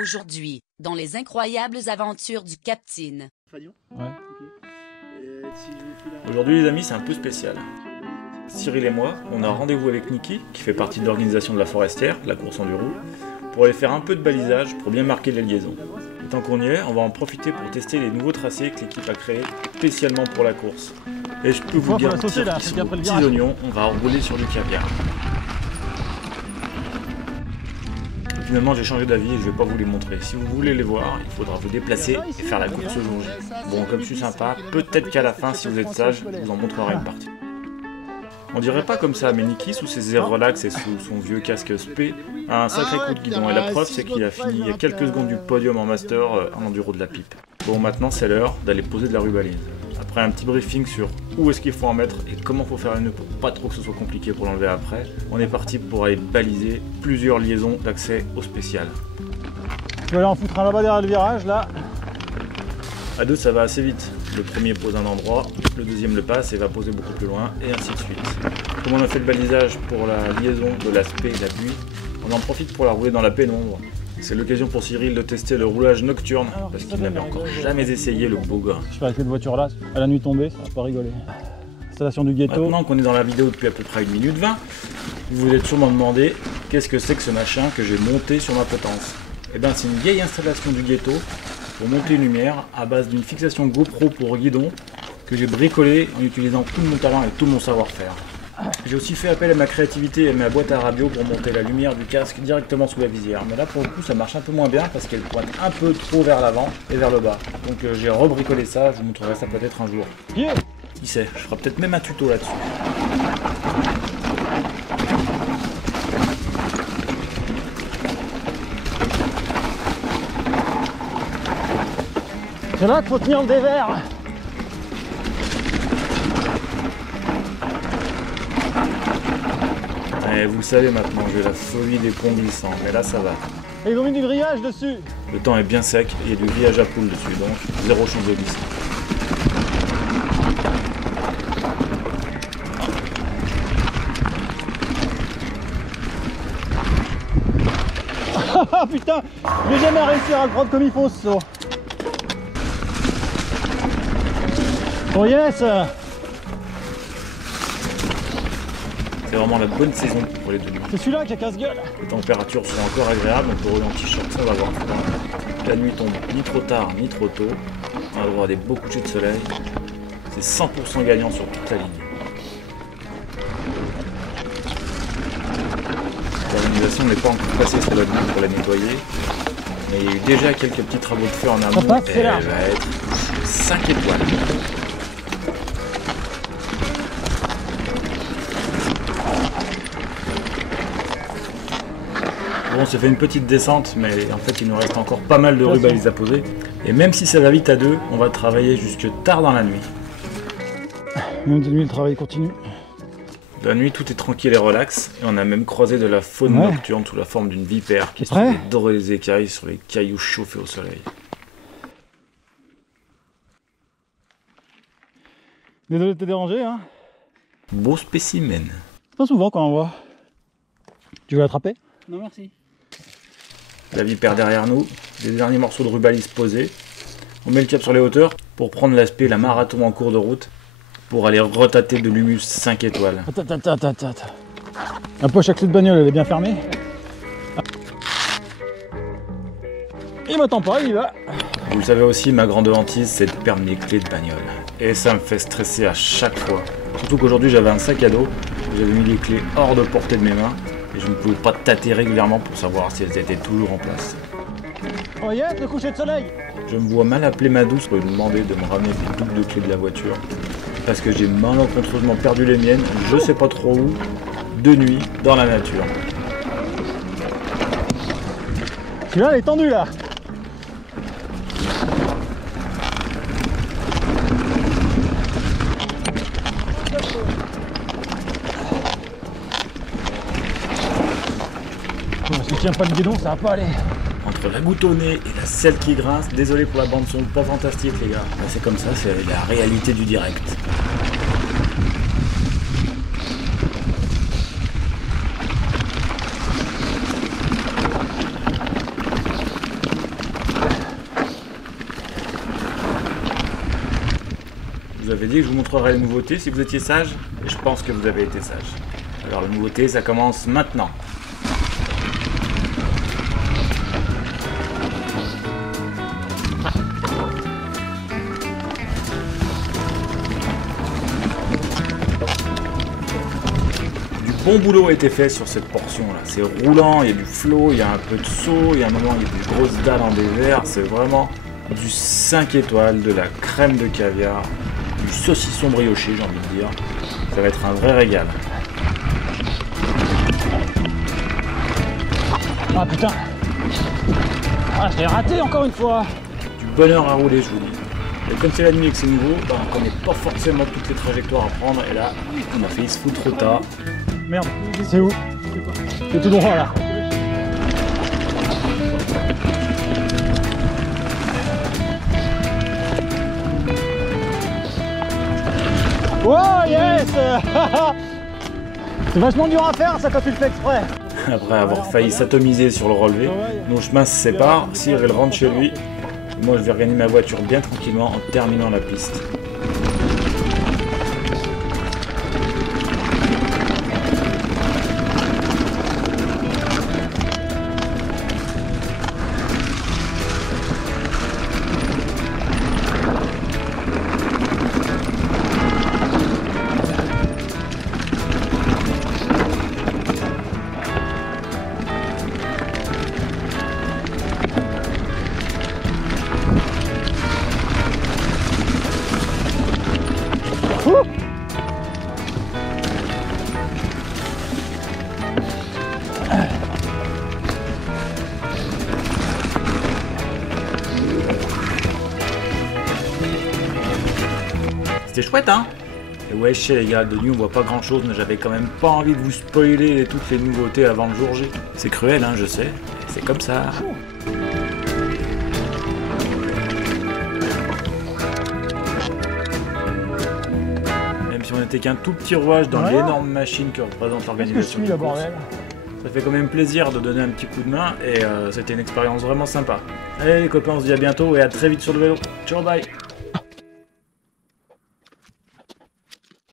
Aujourd'hui, dans les incroyables aventures du Captain. Ouais. Aujourd'hui les amis, c'est un peu spécial. Cyril et moi, on a rendez-vous avec Niki, qui fait partie de l'organisation de la Forestière, la course enduro, pour aller faire un peu de balisage pour bien marquer les liaisons. Et tant qu'on y est, on va en profiter pour tester les nouveaux tracés que l'équipe a créés spécialement pour la course. Et je peux vous garantir qu'ils sont aux petits oignons, on va rouler sur du caviar. Finalement j'ai changé d'avis et je vais pas vous les montrer. Si vous voulez les voir, il faudra vous déplacer et faire la course le jour J. Bon, comme je suis sympa, peut-être qu'à la fin, si vous êtes sage, je vous en montrerai une partie. On dirait pas comme ça, mais Niki, sous ses airs relax et sous son vieux casque spé, a un sacré coup de guidon. Et la preuve, c'est qu'il a fini il y a quelques secondes du podium en master en enduro de la pipe. Bon, maintenant c'est l'heure d'aller poser de la rubaline. Après un petit briefing sur où est-ce qu'il faut en mettre et comment faut faire le nœud pour pas trop que ce soit compliqué pour l'enlever après, on est parti pour aller baliser plusieurs liaisons d'accès au spécial. Tu vas aller en foutre un là-bas derrière le virage, là. À deux, ça va assez vite. Le premier pose un endroit, le deuxième le passe et va poser beaucoup plus loin, et ainsi de suite. Comme on a fait le balisage pour la liaison de l'aspect et la buis, on en profite pour la rouler dans la pénombre. C'est l'occasion pour Cyril de tester le roulage nocturne, parce qu'il n'avait encore jamais essayé le beau gars. Je fais avec cette voiture là, à la nuit tombée, ça va pas rigoler. Installation du ghetto. Maintenant qu'on est dans la vidéo depuis à peu près 1 minute 20, vous vous êtes sûrement demandé qu'est-ce que c'est que ce machin que j'ai monté sur ma potence. Eh bien c'est une vieille installation du ghetto pour monter une lumière à base d'une fixation GoPro pour guidon que j'ai bricolé en utilisant tout mon talent et tout mon savoir-faire. J'ai aussi fait appel à ma créativité et à ma boîte à radio pour monter la lumière du casque directement sous la visière. Mais là pour le coup ça marche un peu moins bien parce qu'elle pointe un peu trop vers l'avant et vers le bas. Donc j'ai rebricolé ça, je vous montrerai ça peut-être un jour. Yeah. Qui sait, je ferai peut-être même un tuto là-dessus. C'est là qu'il faut tenir le dévers. Et vous le savez maintenant, j'ai la folie des ponts glissants, mais là ça va. Et ils ont mis du grillage dessus. Le temps est bien sec et il y a du grillage à poule dessus, donc zéro chance de glisser. Ah putain, je vais jamais réussir à le prendre comme il faut ce saut. Oh yes. C'est vraiment la bonne saison pour les deux. C'est celui-là qui a casse-gueule. Les températures seront encore agréables, on peut rouler en t-shirt, ça va voir. La nuit tombe ni trop tard ni trop tôt. On va avoir des beaux couchers de soleil. C'est 100% gagnant sur toute la ligne. L'organisation n'est pas encore passée sur la ligne pour la nettoyer. Mais il y a eu déjà quelques petits travaux de feu en amont. passe, Et elle va être 5 étoiles. Bon, on s'est fait une petite descente, mais en fait il nous reste encore pas mal de rubalises à poser. Et même si ça va vite à deux, on va travailler jusque tard dans la nuit. Même de nuit, le travail continue. La nuit, tout est tranquille et relax, et on a même croisé de la faune nocturne sous la forme d'une vipère qui se faisait dorer les écailles sur les cailloux chauffés au soleil. Désolé de te déranger, hein. Beau spécimen. C'est pas souvent qu'on en voit. Tu veux l'attraper? Non merci. La vipère derrière nous, les derniers morceaux de rubalise posés. On met le cap sur les hauteurs pour prendre l'aspect la marathon en cours de route pour aller retâter de l'humus 5 étoiles. Attends. La poche à clé de bagnole, elle est bien fermée. Il m'attend pas, il y va. Vous le savez aussi, ma grande hantise, c'est de perdre mes clés de bagnole. Et ça me fait stresser à chaque fois. Surtout qu'aujourd'hui, j'avais un sac à dos, j'avais mis les clés hors de portée de mes mains, et je ne pouvais pas tâter régulièrement pour savoir si elles étaient toujours en place. Oh yes, le coucher de soleil. Je me vois mal appeler ma douce pour lui demander de me ramener des doubles de clés de la voiture, parce que j'ai malencontreusement perdu les miennes, je sais pas trop où, de nuit, dans la nature. Celui-là, elle est tendue là. Bon, si je tiens pas le guidon, ça va pas aller. Entre la goutte au nez et la selle qui grince, désolé pour la bande son, pas fantastique les gars. C'est comme ça, c'est la réalité du direct. avais dit que je vous montrerai les nouveautés si vous étiez sage, et je pense que vous avez été sage. Alors les nouveautés, ça commence maintenant. Bon boulot a été fait sur cette portion là, c'est roulant, il y a du flow, il y a un peu de saut, il y a un moment il y a des grosses dalles en dévers, c'est vraiment du 5 étoiles, de la crème de caviar, du saucisson brioché j'ai envie de dire, ça va être un vrai régal. Ah putain. Ah, je l'ai raté encore une fois. Du bonheur à rouler je vous dis. Et comme c'est la nuit et que c'est nouveau, bah, on connaît pas forcément toutes les trajectoires à prendre et là on a failli se foutre trop tard. Merde, c'est où? C'est tout droit là. Wow, yes. C'est vachement dur à faire ça quand tu le fais exprès. Après avoir failli s'atomiser sur le relevé, nos chemins se séparent, Cyril rentre chez lui, et moi je vais regagner ma voiture bien tranquillement en terminant la piste. C'était chouette hein. Et ouais je sais les gars, de nuit on voit pas grand chose, mais j'avais quand même pas envie de vous spoiler toutes les nouveautés avant le jour J. C'est cruel hein, je sais, c'est comme ça. Même si on n'était qu'un tout petit rouage dans l'énorme machine que représente l'organisation du course, ça fait quand même plaisir de donner un petit coup de main et c'était une expérience vraiment sympa. Allez les copains, on se dit à bientôt et à très vite sur le vélo. Ciao, bye.